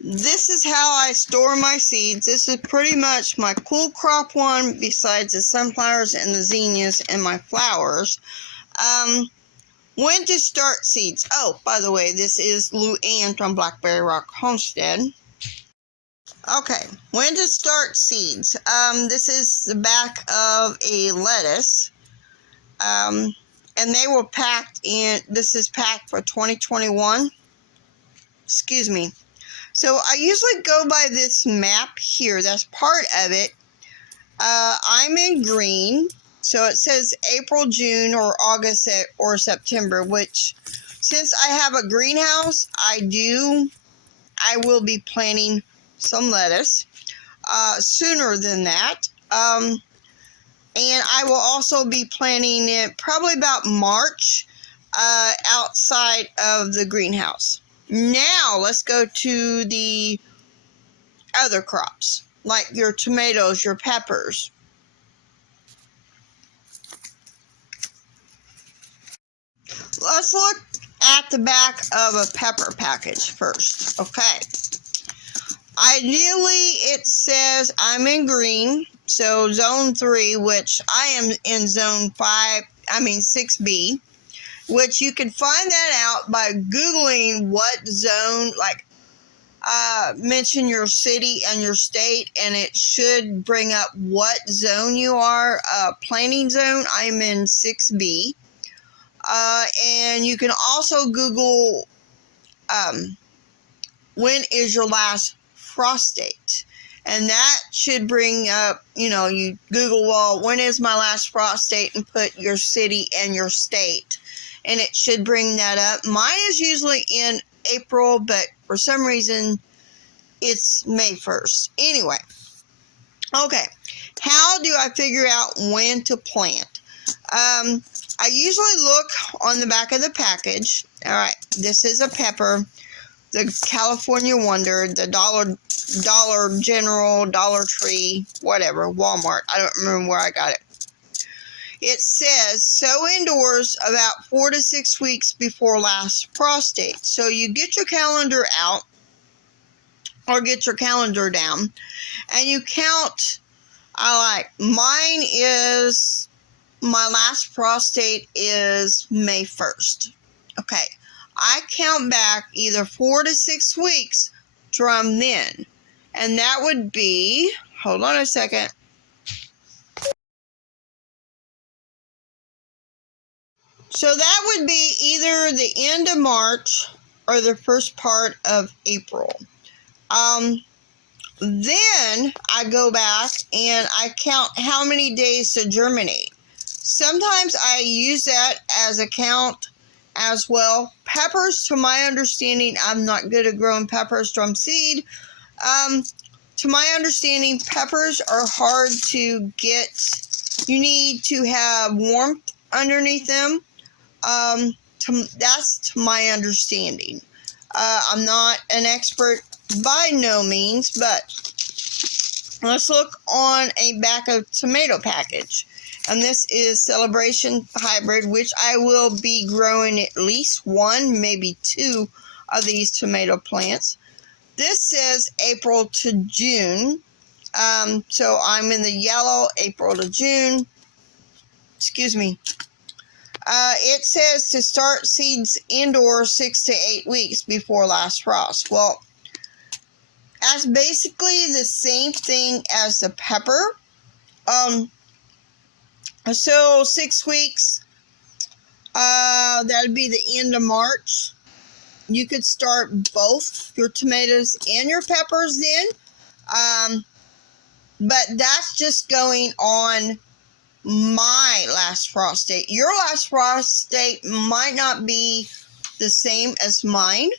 this is how I store my seeds. This is pretty much my cool crop one, besides the sunflowers and the zinnias and my flowers. When to start seeds. Oh, by the way, this is Lou Ann from Blackberryrock Homestead. Okay, when to start seeds. This is the back of a lettuce. And they were packed in, this is packed for 2021. Excuse me. So I usually go by this map here. That's part of it. I'm in green. So it says April, June, or August, or September, which, since I have a greenhouse, I will be planting some lettuce sooner than that. And I will also be planting it probably about March outside of the greenhouse. Now, let's go to the other crops, like your tomatoes, your peppers. Let's look at the back of a pepper package first. Okay. Ideally, it says I'm in green, so zone 3, which I am in zone 6B, which you can find that out by Googling what zone, like, mention your city and your state, and it should bring up what zone you are. Planting zone, I'm in 6B. And you can also Google when is your last frost date, and that should bring up, you Google, well, when is my last frost date, and put your city and your state, and it should bring that up. Mine is usually in April, but for some reason it's May 1st. Anyway, okay, how do I figure out when to plant? I usually look on the back of the package. All right, this is a pepper, the California Wonder, the Dollar General, Dollar Tree, whatever, Walmart. I don't remember where I got it. It says sow indoors about 4 to 6 weeks before last frost date. So you get your calendar out, or get your calendar down, and you count. Mine is, my last frost date is May 1st. Okay, I count back either 4 to 6 weeks from then, and that would be, hold on a second. So that would be either the end of March or the first part of April. Then I go back and I count how many days to germinate. Sometimes I use that as a count as well. Peppers, to my understanding, I'm not good at growing peppers from seed. To my understanding, peppers are hard to get. You need to have warmth underneath them. That's to my understanding. I'm not an expert by no means, but let's look on a back of tomato package. And this is Celebration Hybrid, which I will be growing at least 1, maybe 2 of these tomato plants. This says April to June. So I'm in the yellow, April to June. Excuse me. It says to start seeds indoors 6 to 8 weeks before last frost. Well, that's basically the same thing as the pepper. So 6 weeks, that'd be the end of March. You could start both your tomatoes and your peppers then. But that's just going on my last frost date. Your last frost date might not be the same as mine.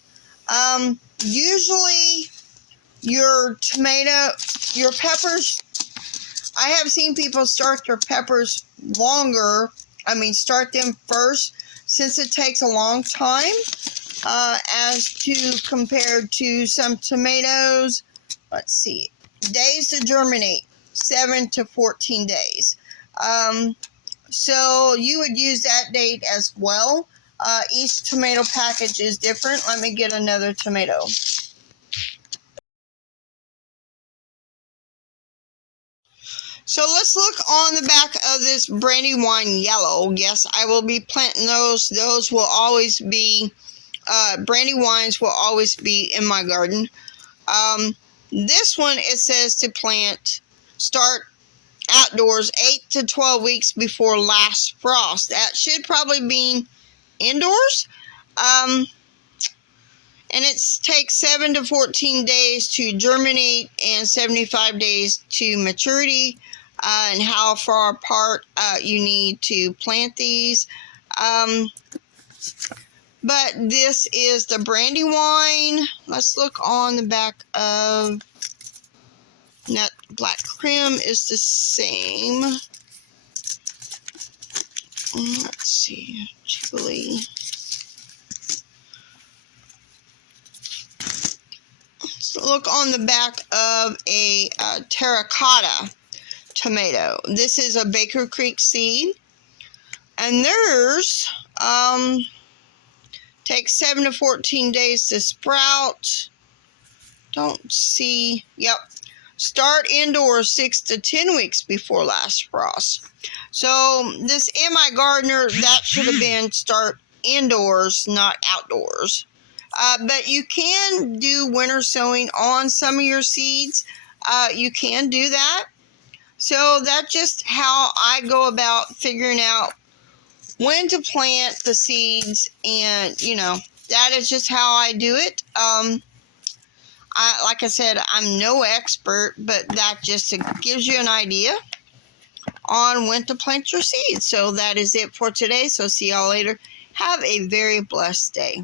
Usually your peppers, I have seen people start their peppers start them first, since it takes a long time, as to compared to some tomatoes. Let's see, days to germinate, 7 to 14 days. So you would use that date as well. Each tomato package is different. Let me get another tomato. So let's look on the back of this Brandywine Yellow. Yes, I will be planting those. Those will always be, Brandywines will always be in my garden. This one, it says to start outdoors 8 to 12 weeks before last frost. That should probably be indoors. And it takes 7 to 14 days to germinate and 75 days to maturity. And how far apart you need to plant these. But this is the Brandywine. Let's look on the back of Nut Black Creme is the same. Let's see, Jubilee. Let's look on the back of a terracotta tomato. This is a Baker Creek seed, and theirs takes 7 to 14 days to sprout. Don't see. Yep. Start indoors 6 to 10 weeks before last frost. So this MI Gardener, that should have been start indoors, not outdoors. But you can do winter sowing on some of your seeds. You can do that. So that's just how I go about figuring out when to plant the seeds, and that is just how I do it. Like I said, I'm no expert, but that just gives you an idea on when to plant your seeds. So that is it for today. So see y'all later. Have a very blessed day.